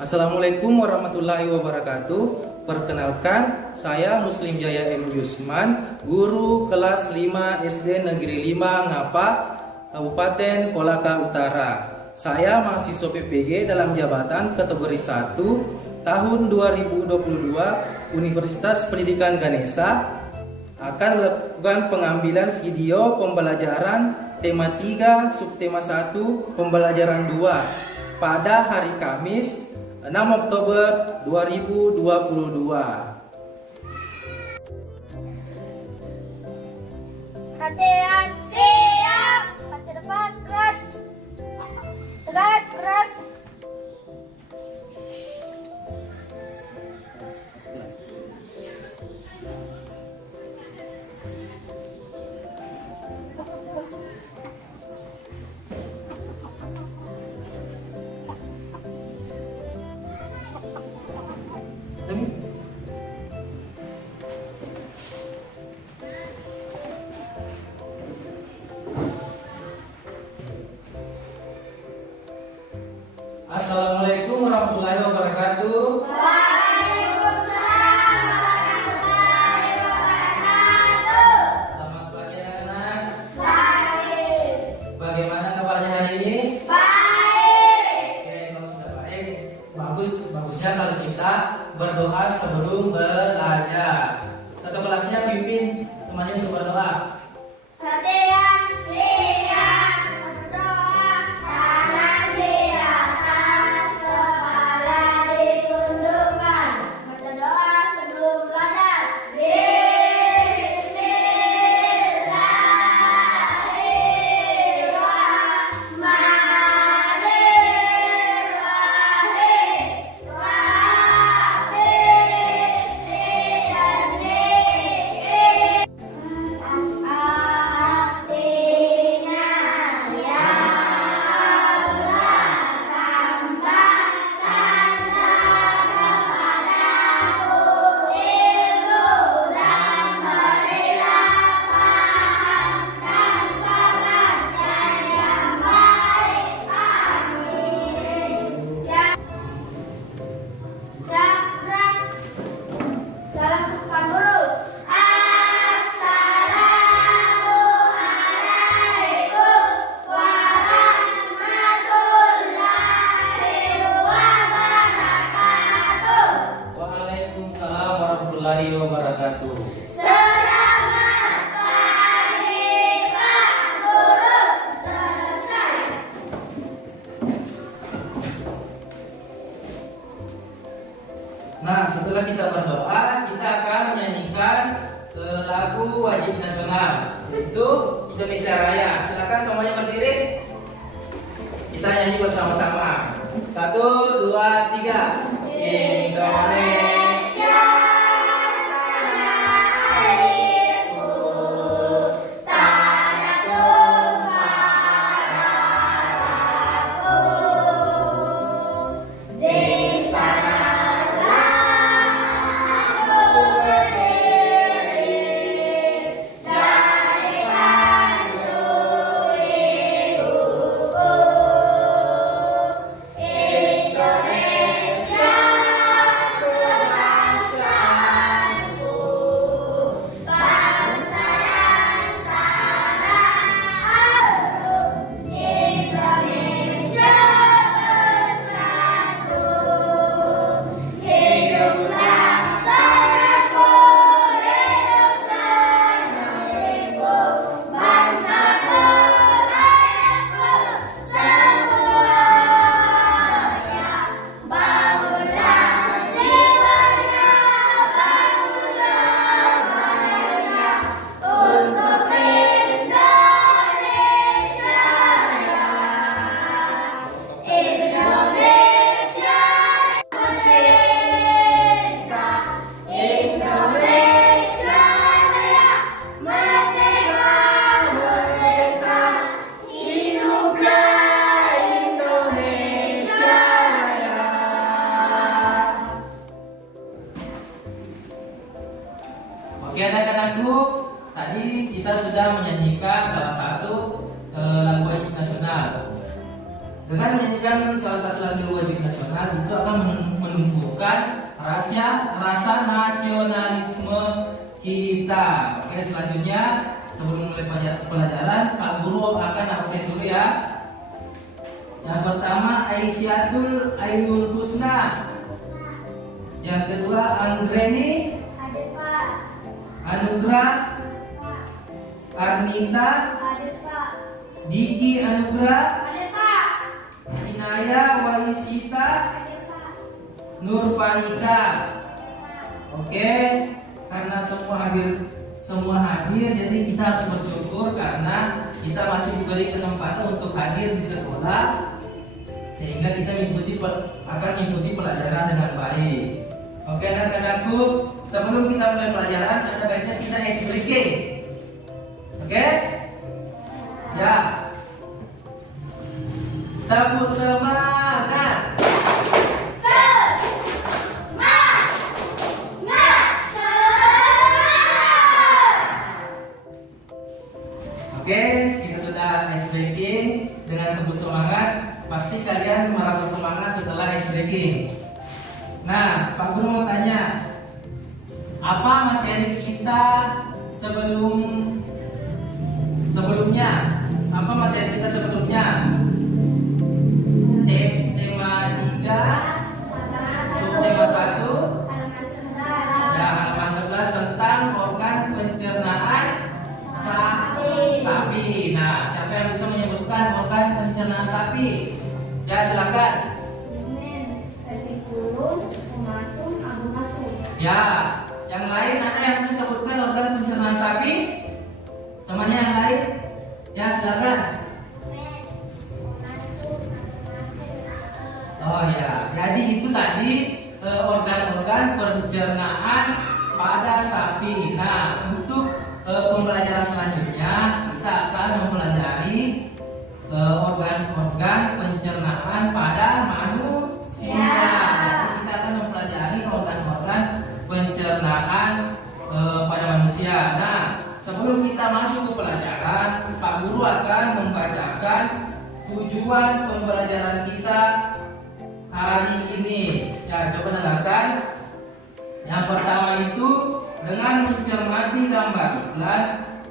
Assalamualaikum warahmatullahi wabarakatuh. Perkenalkan, saya Muslim Jaya M. Yusman, guru kelas 5 SD Negeri 5 Ngapa, Kabupaten Kolaka Utara. Saya mahasiswa PPG dalam jabatan kategori 1 tahun 2022 Universitas Pendidikan Ganesha akan melakukan pengambilan video pembelajaran tema 3 subtema 1 pembelajaran 2 pada hari Kamis 6 Oktober 2022. Latihan siap, mata depan gerak, tegak gerak. Assalamualaikum warahmatullahi wabarakatuh. Waalaikumsalam warahmatullahi wabarakatuh. Selamat pagi anak-anak. Baik. Bagaimana kabarnya hari ini? Baik. Oke, kalau sudah baik, bagusnya kalau kita berdoa sebelum belajar. Satu kelasnya pimpin temannya untuk berdoa. Latihan siap, berdoa, tangan di atas, kepala ditundukkan. Berdoa sebelum belajar. Waalaikumsalam warahmatullahi wabarakatuh. Selamat pagi Pak Guru. Selesai. Nah, setelah kita berdoa, kita akan menyanyikan lagu wajib nasional, yaitu Indonesia Raya. Silakan semuanya berdiri. Kita nyanyi bersama-sama. 1, 2, 3. Indonesia tanah airku, tanah tumpah darahku. Di sanalah aku berdiri, dari mandu ibuku. Indonesia ku dengan menyanyikan salah satu lagu wajib nasional itu akan menumbuhkan rasa nasionalisme kita. Oke, selanjutnya sebelum mulai pelajaran, Pak Guru akan absen dulu ya. Yang pertama Aisyadul Ainul Husna. Yang kedua Anggreni Ada Pak. Anugrah Pak. Arnita Ada Pak. Diki Anugrah Ada Pak. Inaya Waisita Ada Pak. Nurfanika. Oke, karena semua hadir, jadi kita harus bersyukur karena kita masih diberi kesempatan untuk hadir di sekolah, sehingga kita akan mengikuti pelajaran dengan baik. Oke anak-anakku, sebelum kita mulai pelajaran, ada baiknya kita ice breaking. Oke? Ya. Tepuk semangat. Oke, kita sudah ice breaking. Dengan tepuk semangat, pasti kalian merasa semangat setelah ice breaking. Nah, Pak Guru mau tanya, apa materi kita sebelumnya? Apa materi kita sebelumnya? Tema 3, subtema 1, ya, halaman 11 tentang organ pencernaan sapi. Nah, siapa yang bisa menyebutkan organ pencernaan sapi? Ya, silakan. Ya, yang lain ada yang bisa sebutkan organ pencernaan sapi? Temannya yang lain? Ya, silakan. Oh ya, jadi itu tadi organ-organ pencernaan pada sapi. Nah, untuk pembelajaran selanjutnya kita akan mempelajari organ-organ pencernaan pada manusia. Jadi kita akan mempelajari organ-organ pencernaan pada manusia. Nah, sebelum kita masuk ke pelajaran, Pak Guru akan membacakan tujuan pembelajaran kita hari ini. Ya, coba dengarkan. Yang pertama itu, dengan mencermati gambar iklan,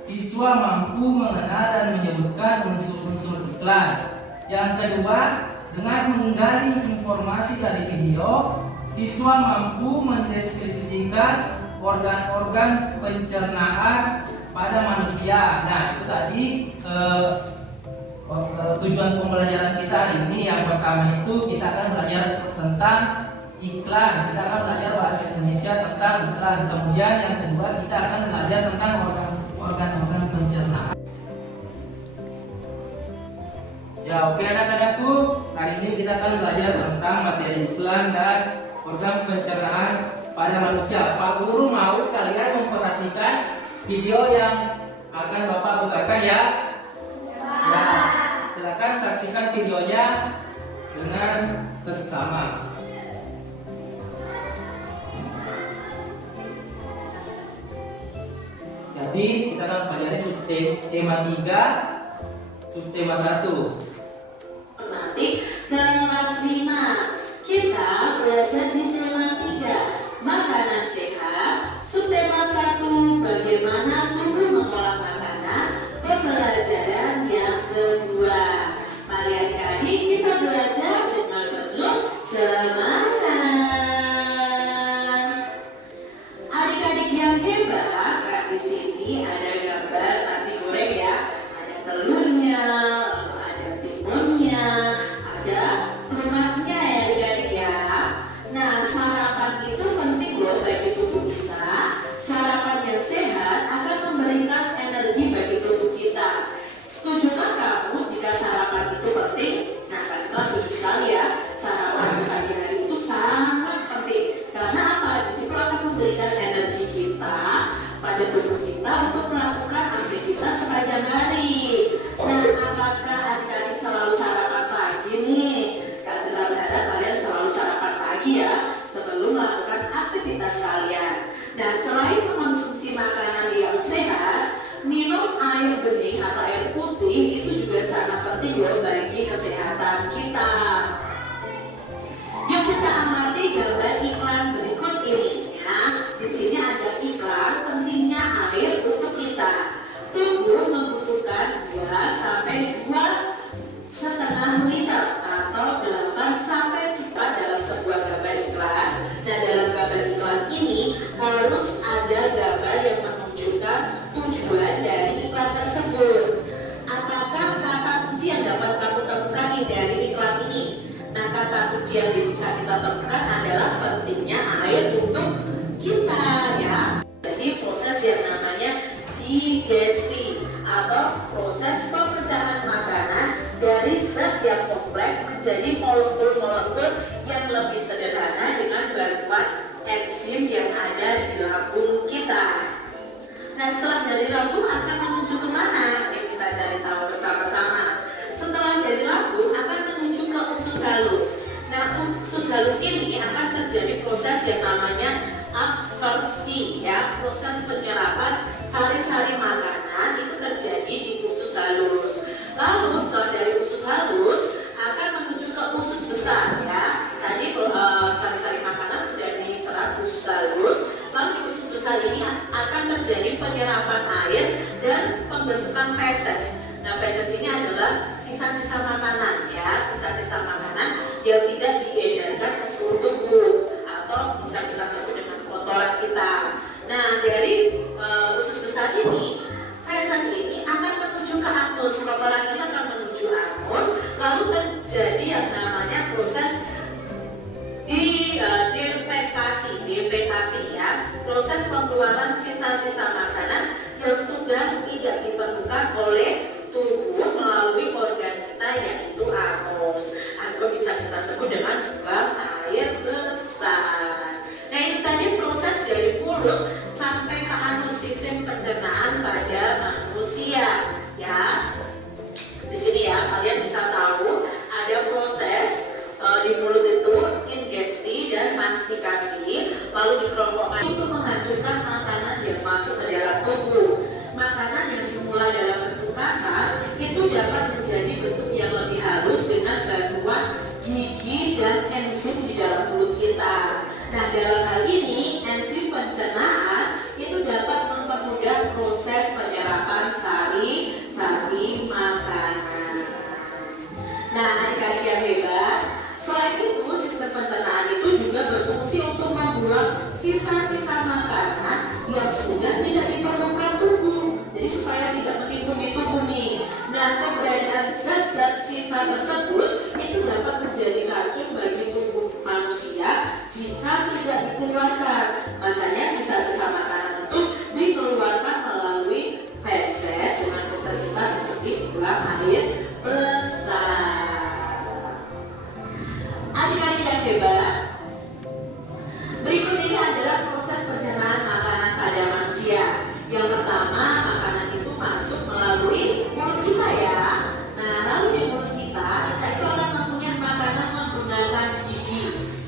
siswa mampu mengenal dan menyebutkan unsur-unsur iklan. Yang kedua, dengan menggali informasi dari video, siswa mampu mendeskripsikan organ-organ pencernaan pada manusia. Nah, itu tadi tujuan pembelajaran kita hari ini. Yang pertama itu kita akan belajar tentang iklan. Kita akan belajar bahasa Indonesia tentang iklan. Kemudian yang kedua kita akan belajar tentang organ-organ pencernaan. Ya, oke anak-anakku, hari ini kita akan belajar tentang materi iklan dan organ pencernaan pada manusia. Pak Guru mau kalian memperhatikan video yang akan Bapak putarkan ya. Ya, silakan saksikan videonya dengan seksama. Jadi kita akan pelajari subtema 3, subtema 1. Kelas 5 kita belajar di tema 3 makanan sehat, subtema 1 bagaimana tubuh mengolah makanan, pembelajaran yang kedua. Mari adik-adik kita belajar dengan penuh semangat. Adik-adik yang hebat, di sini ada gambar nasi goreng ya, ada telurnya, ada timunnya, ada tomatnya ya adik-adik ya. Nah, kata kunci yang bisa kita temukan adalah pentingnya air untuk kita ya. Jadi proses yang namanya digesti atau proses pemecahan makanan dari zat yang kompleks menjadi molekul-molekul yang lebih sederhana dengan bantuan enzim yang ada di lambung kita. Nah, setelah dari lambung akan menuju ke mana? Yang kita cari tahu bersama-sama. Setelah dari lambung akan menuju ke usus halus. Nah, usus halus ini akan terjadi proses yang namanya absorpsi ya, proses penyerapan sari-sari makanan itu terjadi di usus halus. Lalu setelah dari usus halus akan menuju ke usus besar ya. Tadi sari-sari makanan sudah diserap usus halus. Lalu di usus besar ini akan terjadi penyerapan air dan pembentukan feses. Nah, feses ini adalah sisa-sisa makanan ya, sisa-sisa makanan yang tidak diedarkan ke seluruh tubuh atau bisa kita sebut dengan kotoran kita. Nah, dari usus besar ini, feses ini akan menuju ke anus. Kotoran kita akan menuju anus, lalu terjadi yang namanya proses defekasi ya, proses pengeluaran sisa-sisa makanan yang sudah tidak diperlukan oleh tubuh melalui organ kita yaitu anus, atau bisa kita sebut dengan buang air besar. Nah, ini tadi proses dari mulut sampai ke anus, sistem pencernaan pada manusia ya. Di sini ya kalian bisa tahu ada proses di mulut itu ingesti dan mastikasi, lalu dikelompokkan untuk menghancurkan makanan yang masuk ke dalam tubuh. Makanan yang semula dalam bentuk kasar itu dapat menjadi bentuk yang lebih halus dengan bantuan gigi dan enzim di dalam mulut kita. Nah, dalam hal ini enzim pencernaan itu dapat mempermudah proses penyerapan sari-sari makanan. Nah, adik-adik yang hebat, selain itu sistem pencernaan itu juga berfungsi untuk membuang sisa-sisa makanan yang sudah tidak diperlukan tubuh, jadi supaya tidak menimbun di tubuh nih. Nah, keberadaan zat-zat sisa tersebut itu dapat menjadi racun bagi tubuh manusia jika tidak dikeluarkan. Makanya sisa-sisa makanan itu dikeluarkan melalui feses dengan proses singkat seperti buang air besar. Adik-adik yang hebat, berikut ini adalah proses pencernaan makanan pada manusia. Yang pertama, makanan itu masuk melalui mulut kita ya. Nah, lalu di mulut kita itu akan mengunyah makanan menggunakan gigi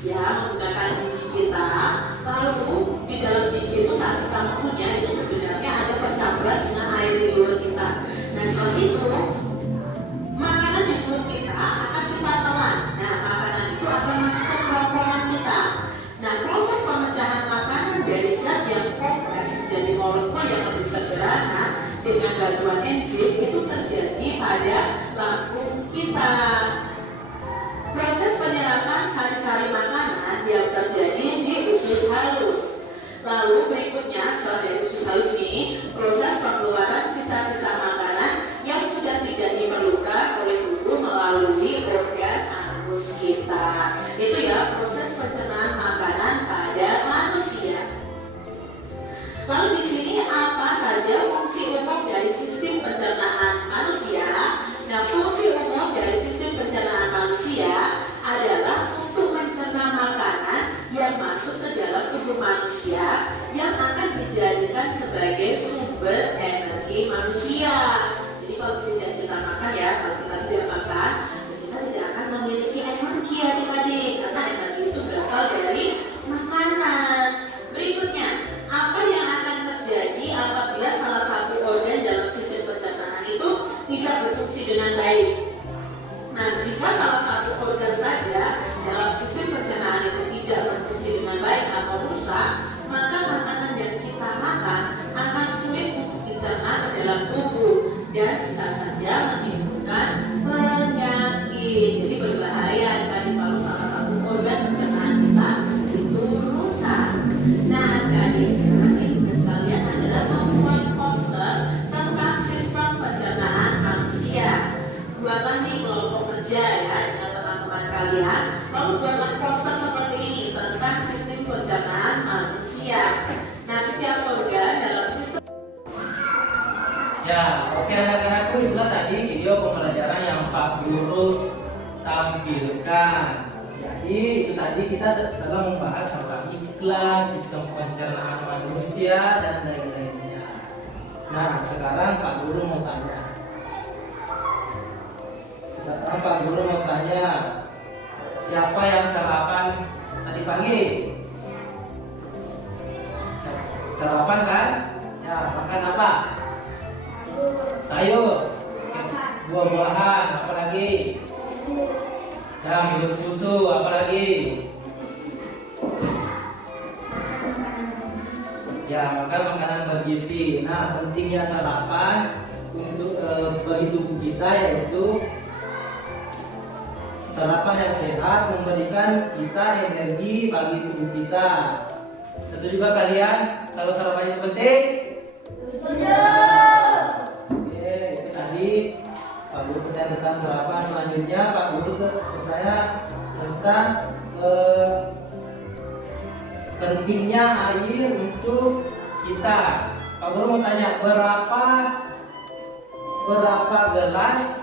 ya, menggunakan gigi kita. Lalu di dalam gigi itu saat kita mengunyah itu sebenarnya ada percampuran dengan air di luar kita. Nah, setelah itu makanan di mulut kita akan kita telan. Nah, makanan itu akan masuk ke kerongkongan kita. Nah, proses pemecahan makanan dari zat yang kompleks menjadi molekul yang lebih sederhana dengan bantuan enzim itu terjadi pada lambung kita. Proses penyerapan sari-sari makanan yang terjadi di usus halus. Lalu berikutnya setelah dari usus halus ini, proses pengeluaran sisa-sisa makanan yang sudah tidak diperlukan oleh tubuh melalui organ anus kita. Itu ya proses pencernaan makanan pada manusia. Lalu di sini apa saja fungsi umum dari sistem pencernaan manusia? Nah, fungsi umum dari sistem pencernaan manusia adalah untuk mencerna makanan yang masuk ke dalam tubuh manusia yang akan dijadikan sebagai sumber energi manusia. kalian, lalu buatlah poster seperti ini tentang sistem pencernaan manusia. Nah, setiap organ dalam sistem. Ya, oke anak-anakku, itulah tadi video pembelajaran yang Pak Guru tampilkan. Jadi itu tadi kita telah membahas tentang iklan, sistem pencernaan manusia dan lain-lainnya. Nah, sekarang Pak Guru mau tanya. Siapa yang sarapan tadi pagi? Sarapan kan? Ya, makan apa? Sayur, buah-buahan, apa lagi? Ya, minum susu, apa lagi? Ya, makan makanan bergizi. Nah, pentingnya sarapan untuk bagi tubuh kita yaitu sarapan yang sehat memberikan kita energi bagi tubuh kita. Setuju juga kalian kalau sarapan itu penting? Oke, itu tadi Pak Guru bertanya tentang sarapan. Selanjutnya Pak Guru bertanya tentang pentingnya air untuk kita. Pak Guru mau tanya berapa gelas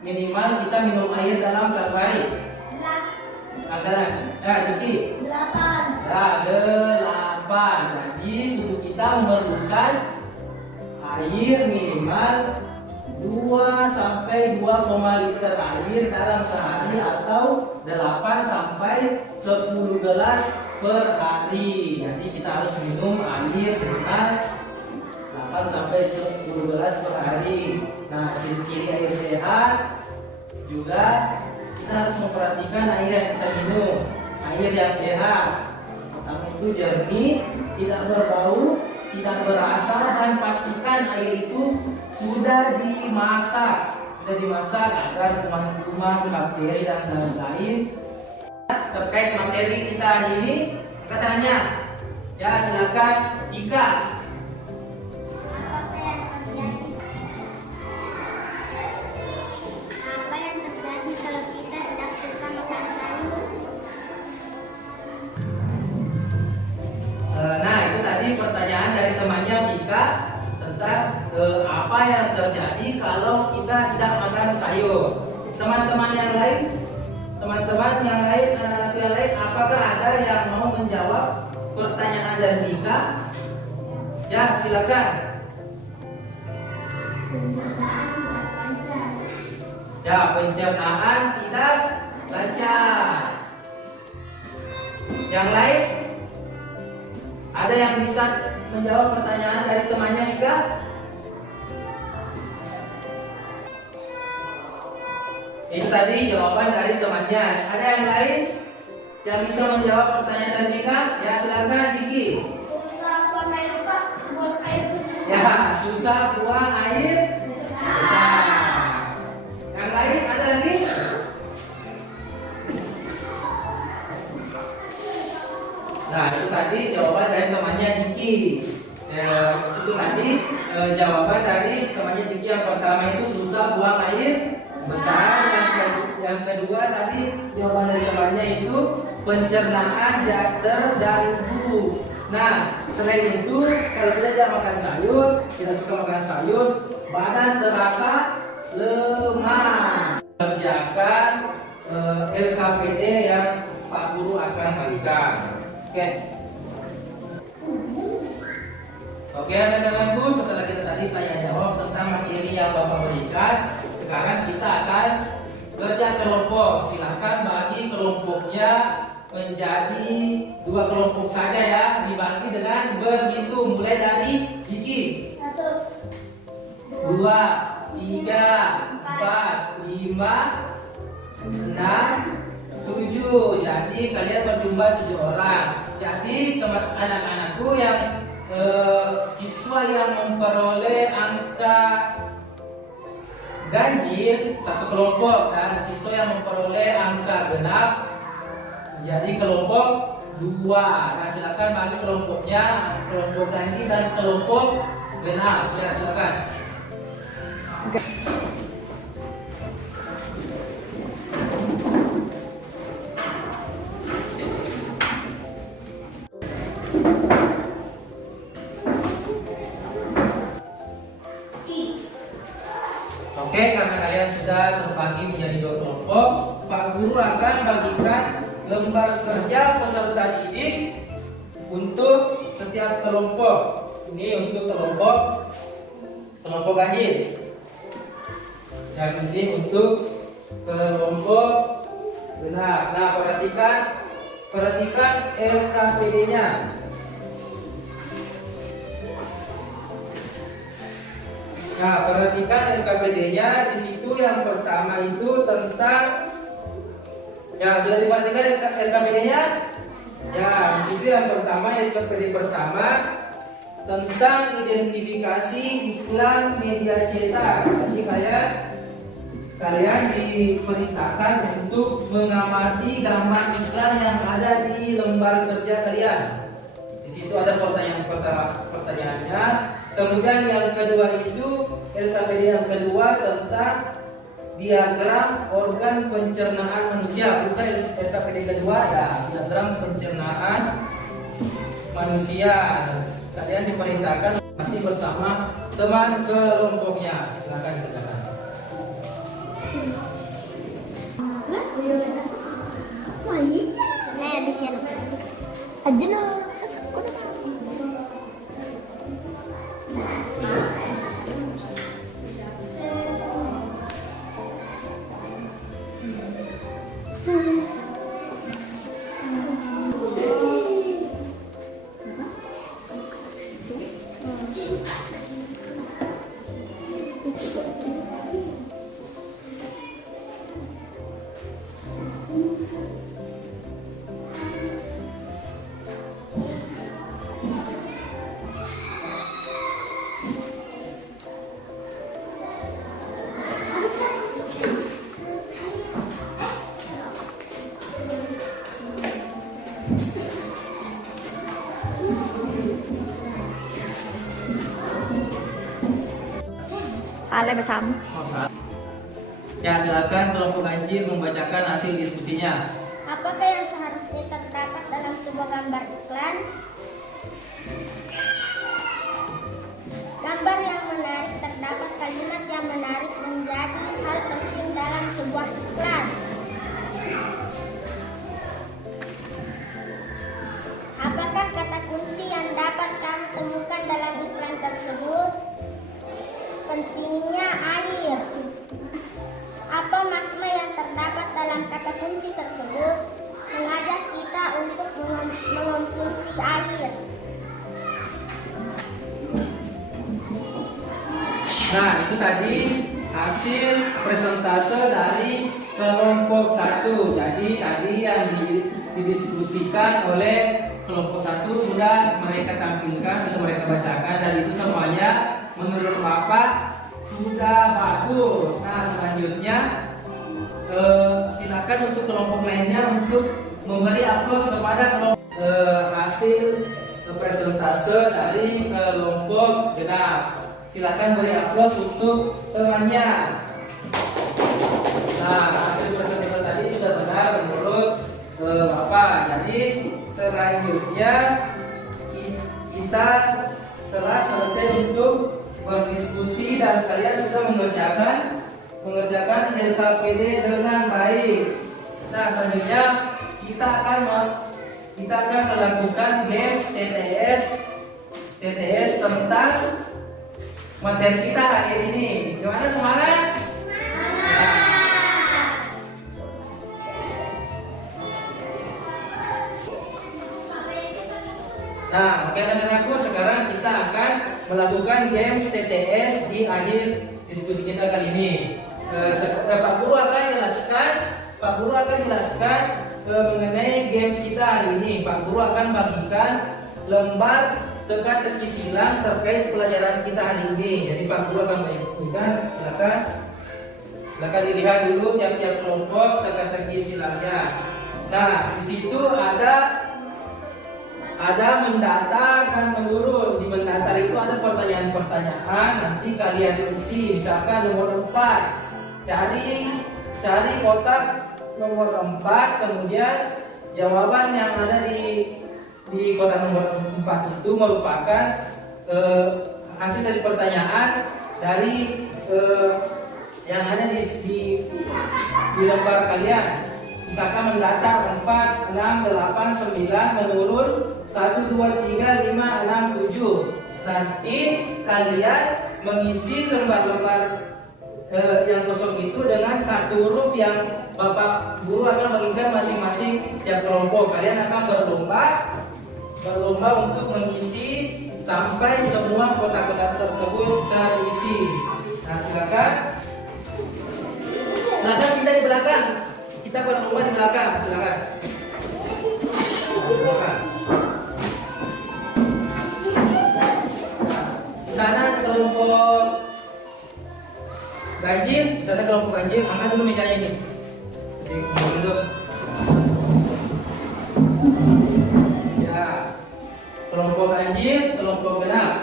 minimal kita minum air dalam satu hari? Anggaran, ya Diki. 8. Ya, 8. Jadi tubuh kita memerlukan air minimal 2 sampai 2,5 liter air dalam sehari atau 8 sampai 10 gelas per hari. Jadi kita harus minum air minimal 8 sampai 10 gelas per hari. Nah, ciri-ciri air sehat juga kita harus memperhatikan air yang kita minum. Air yang sehat pertama itu jernih, tidak berbau, tidak berasa, dan pastikan air itu sudah dimasak agar kuman-kuman, bakteri dan lain-lain. Terkait materi kita hari ini, kita tanya. Ya, silakan Ika. Apa yang terjadi kalau kita tidak suka makan sayur? Nah, itu tadi pertanyaan dari temannya Vika tentang apa yang terjadi kalau kita tidak makan sayur. Teman-teman yang lain, anak-anak yang lain, apakah ada yang mau menjawab pertanyaan dari Vika? Ya, silakan. Pencernaan tidak lancar. Ya, pencernaan tidak lancar. Yang lain? Ada yang bisa menjawab pertanyaan dari temannya juga? Itu tadi jawaban dari temannya. Ada yang lain yang bisa menjawab pertanyaan dari Mika? Ya, silakan Diki. Susah buang air, Pak. Buang air besar. Ya, susah buang air besar. Yang lain ada lagi? Nah, itu tadi jawaban dari temannya Diki. Itu tadi jawaban dari temannya Diki. Yang pertama itu susah buang air besar. Yang kedua tadi jawaban dari temannya itu pencernaan terganggu. Nah, selain itu kalau kita tidak makan sayur, kita suka makan sayur, badan terasa lemas. Kerjakan LKPD yang Pak Guru akan bagikan. Oke anak-anakku, setelah kita tadi tanya jawab tentang materi yang Bapak berikan, sekarang kita akan kerja kelompok. Silakan bagi kelompoknya menjadi 2 kelompok saja ya, dibagi dengan berhitung mulai dari Diki. 1, 2, 3, 4, 5, 6, 7. Jadi kalian berjumlah 7 orang. Jadi teman anak-anakku yang siswa yang memperoleh angka ganjil 1 kelompok dan siswa yang memperoleh angka genap menjadi kelompok 2. Nah, silakan bagi kelompoknya, kelompok ganjil dan kelompok genap. Ya, silakan. akan bagikan lembar kerja peserta didik untuk setiap kelompok. Ini untuk kelompok ganjil. Yang ini untuk kelompok genap. Nah, perhatikan LKPD-nya. Nah, perhatikan LKPD-nya. Di situ yang pertama itu tentang, ya sudah diperhatikan LKPD-nya. Ya, di situ yang pertama LKPD pertama tentang identifikasi iklan media cetak. Jadi kalian diperintahkan untuk mengamati gambar iklan yang ada di lembar kerja kalian. Di situ ada pertanyaannya. Kemudian yang kedua itu LKPD yang kedua tentang diagram organ pencernaan manusia. Bukan LKPD kedua ya, diagram pencernaan manusia. Kalian diperintahkan masih bersama teman kelompoknya. Silakan dikerjakan. Nah, bikin aja lah.อะไรประจ Ya, silakan kelompok ganjil membacakan hasil diskusinya. Apakah yang seharusnya terdapat dalam sebuah gambar iklan? Gambar yang menarik terdapat kalimat yang menarik menjadi hal penting dalam sebuah iklan. Apakah kata kunci yang dapat kamu temukan dalam iklan tersebut? Pentingnya air. Apa makna yang terdapat dalam kata kunci tersebut? Mengajak kita untuk mengonsumsi air. Nah, itu tadi hasil presentase dari kelompok 1. Jadi tadi yang didiskusikan oleh kelompok 1 sudah mereka tampilkan atau mereka bacakan, dan itu semuanya menurut Bapak sudah bagus. Nah, selanjutnya silakan untuk kelompok lainnya untuk memberi aplaus kepada kelompok hasil presentase dari kelompok genap. Silakan beri aplaus untuk temannya. Nah, hasil presentase tadi sudah benar menurut Bapak. Jadi selanjutnya kita telah selesai untuk berdiskusi dan kalian sudah mengerjakan LKPD dengan baik. Nah, selanjutnya kita akan melakukan games TTS tentang materi kita hari ini. Gimana, semangat? Nah, oke anak-anakku, sekarang kita akan melakukan games TTS di akhir diskusi kita kali ini. Pak Guru akan jelaskan mengenai games kita hari ini. Pak Guru akan bagikan lembar teka-teki silang terkait pelajaran kita hari ini. Jadi Pak Guru akan bagikan, silakan dilihat dulu tiap-tiap kelompok teka-teki silangnya. Nah, di situ ada mendatar dan menurun. Di mendatar itu ada pertanyaan-pertanyaan, nanti kalian isi. Misalkan nomor 4, cari kotak nomor 4, kemudian jawaban yang ada di kotak nomor 4 itu merupakan hasil dari pertanyaan dari yang ada di lembar kalian. Misalkan mendata 4, 6, 8, 9 menurun 1, 2, 3, 5, 6, 7. Nanti kalian mengisi lembar-lembar yang kosong itu dengan kartu huruf yang Bapak Guru akan bagikan masing-masing tiap kelompok. Kalian akan berlomba untuk mengisi sampai semua kotak-kotak tersebut terisi. Nah, silakan kita di belakang. Kita berlomba di belakang. Silakan. Di belakang. Di sana kelompok ganjil, angkat dulu mejanya ini. Kasih dulu. Ya. Kelompok ganjil, kelompok genap.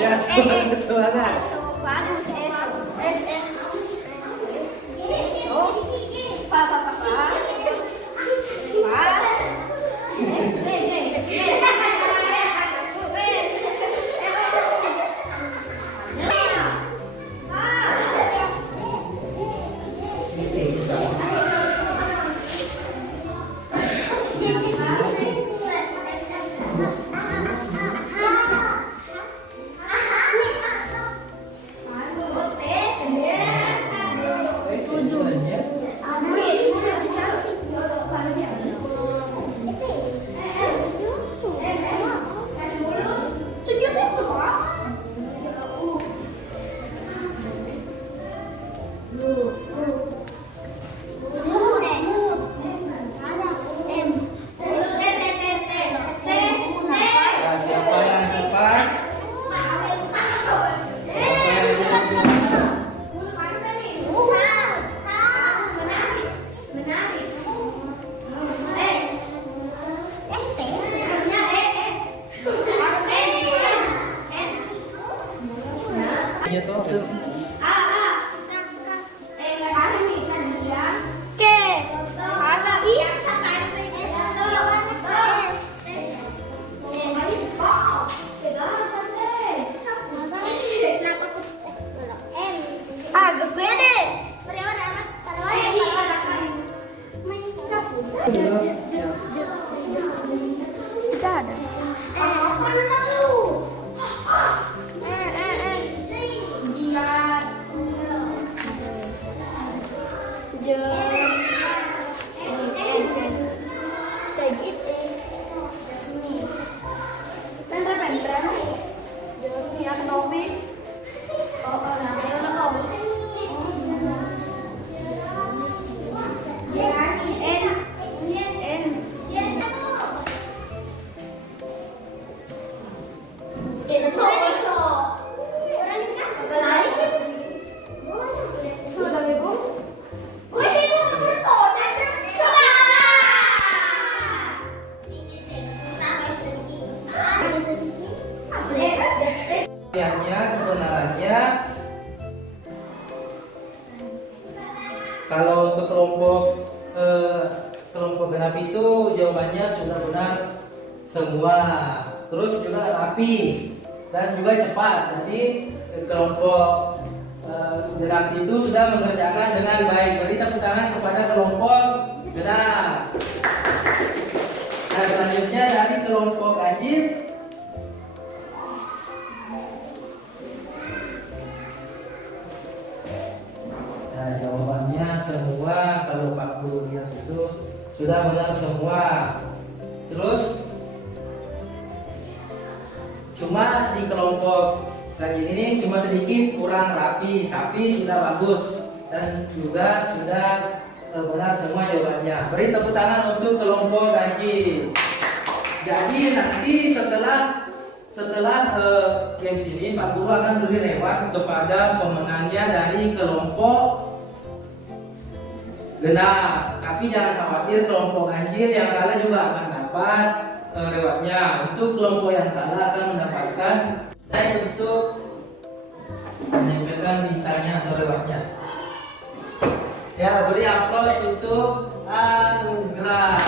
Ya, semangat. Bagus, Iya toh. Kebenarannya, kalau untuk kelompok genap itu jawabannya sudah benar semua, terus juga rapi dan juga cepat. Jadi kelompok genap itu sudah mengerjakan dengan baik. Beri tepuk tangan kepada kelompok genap. Nah, selanjutnya dari kelompok ganjil. Nah, jawabannya semua, kalau Pak Guru lihat itu sudah benar semua. Terus cuma di kelompok ganjil ini cuma sedikit kurang rapi, tapi sudah bagus dan juga sudah benar semua jawabannya. Beri tepuk tangan untuk kelompok ganjil. Jadi nanti setelah setelah games ini Pak Guru akan beri reward kepada pemenangnya dari kelompok genap. Tapi jangan khawatir, kelompok ganjil yang kalah juga akan dapat rewardnya. Untuk kelompok yang kalah akan mendapatkan untuk menempelkan bintangnya atau rewardnya. Ya, beri aplaus untuk Anugrah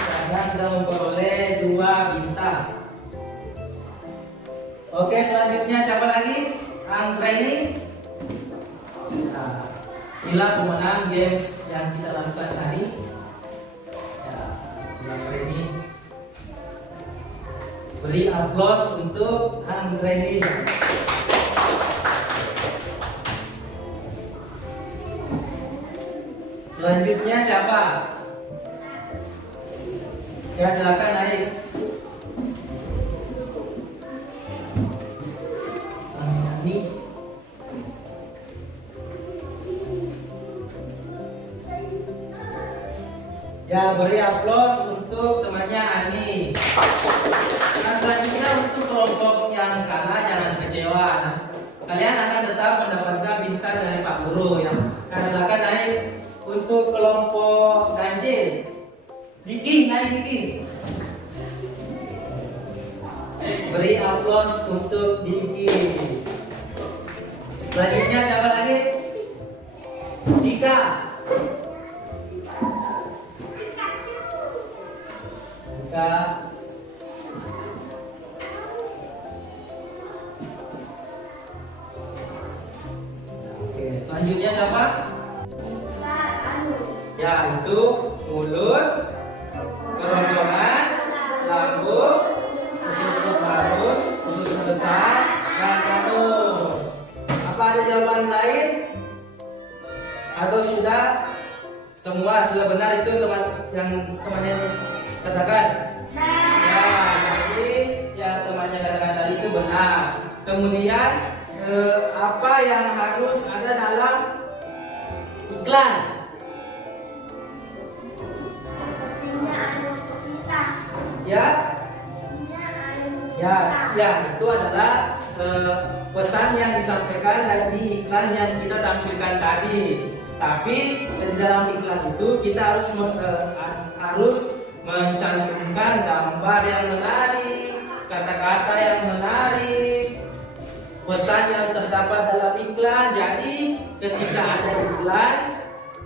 karena sudah memperoleh 2 bintang. Oke, selanjutnya siapa lagi? Anggreni. Nah, inilah pemenang games yang kita lakukan tadi. Ya, Anggreni. Beri aplaus untuk Anggreni. Selanjutnya siapa? Ya, silakan naik. Ani. Ya, beri aplaus untuk temannya Ani. Nah, selanjutnya untuk kelompok yang kalah jangan kecewa. Nah, kalian akan tetap mendapatkan bintang dari Pak Guru ya. Nah, silakan naik. Untuk kelompok ganjil, Diki, naik Diki. Beri aplaus untuk Diki. Selanjutnya siapa lagi? Dika. Dika. Oke, selanjutnya siapa? Ya, itu mulut, kerongkongan, lambung, usus halus, usus besar, dan anus. Apa ada jawaban lain? Atau sudah semua sudah benar itu temannya katakan? Ya, jadi yang temannya katakan tadi itu benar. Kemudian apa yang harus ada dalam iklan? Ya, itu adalah pesan yang disampaikan di iklan yang kita tampilkan tadi. Tapi di dalam iklan itu kita harus mencantumkan gambar yang menarik, kata-kata yang menarik, pesan yang terdapat dalam iklan. Jadi ketika ada iklan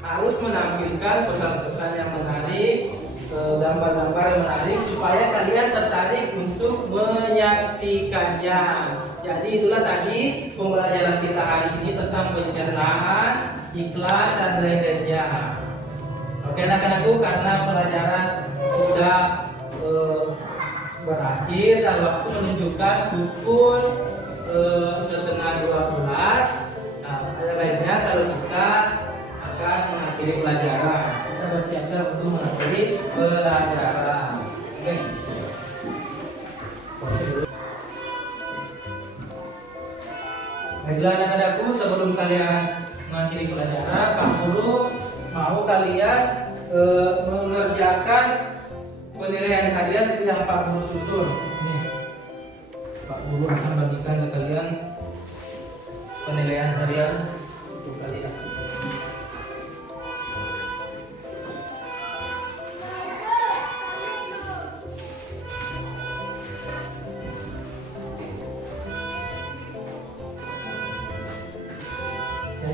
harus menampilkan pesan-pesan yang menarik, gambar-gambar yang menarik supaya kalian tertarik untuk menyaksikannya. Jadi itulah tadi pembelajaran kita hari ini tentang pencernaan, iklan, dan lain-lainnya. Oke anak-anakku, karena pelajaran sudah berakhir dan waktu menunjukkan pukul 11:30. Nah, ada baiknya kalau kita akan mengakhiri pelajaran. Kita bersiap-siap untuk mengakhiri pelajaran. Oke. Baiklah anak-anakku, sebelum kalian mengakhiri pelajaran, Pak Guru mau kalian mengerjakan penilaian harian yang Pak Guru susun. Nih, Pak Guru akan bagikan ke kalian penilaian harian untuk kalian.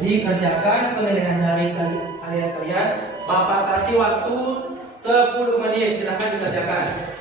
Jadi kerjakan penilaian harian kalian. Bapak kasih waktu 10 menit. Silahkan dikerjakan.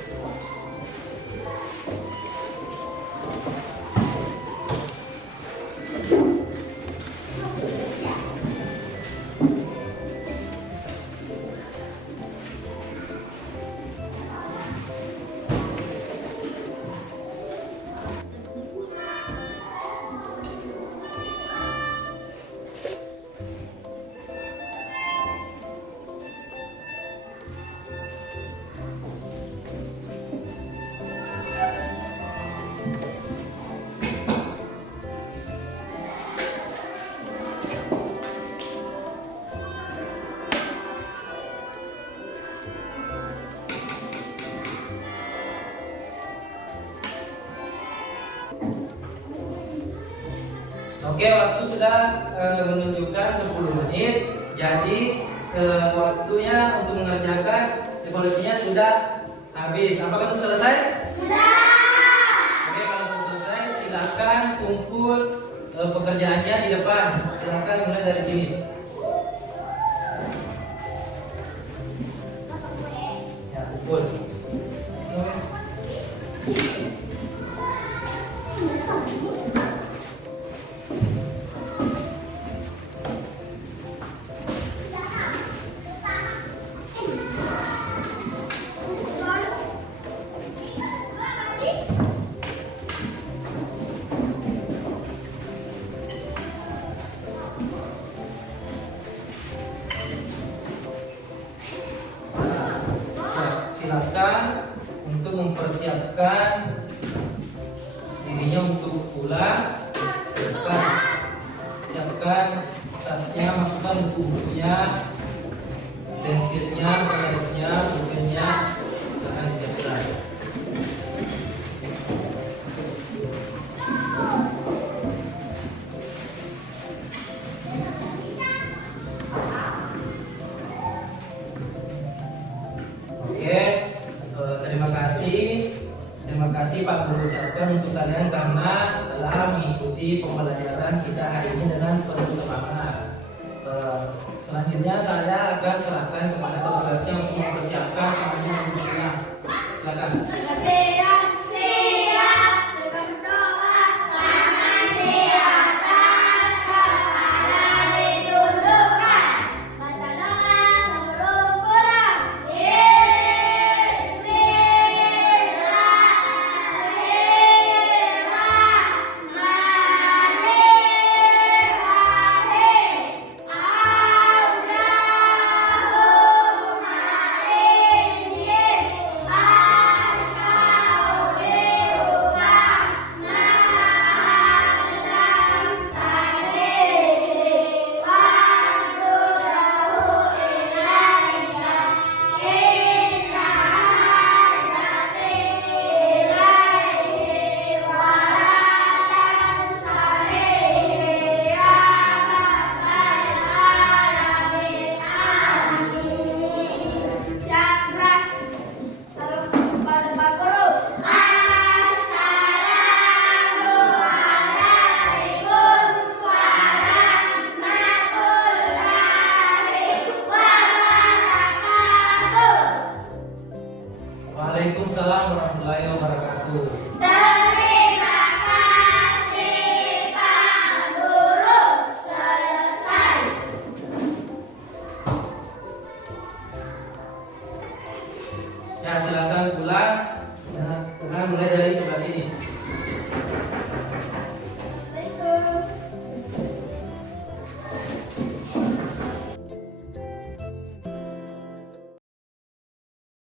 Oke, waktu sudah menunjukkan 10 menit. Jadi waktunya untuk mengerjakan evaluasinya sudah habis. Apakah sudah selesai? Sudah. Oke, kalau sudah selesai, silakan kumpul pekerjaannya di depan. Silakan mulai dari sini. Ya, kumpul. Silakan untuk mempersiapkan dirinya untuk pulang. Siapkan tasnya, masukkan buku-bukunya, pensilnya, garisnya, pulpennya, jangan disiapkan. Oke, terima kasih Pak Guru ucapkan untuk kalian karena telah mengikuti pembelajaran kita hari ini dengan penuh semangat. Selanjutnya saya akan serahkan kepada petugasnya untuk mempersiapkan temannya untuk pulang. Silakan.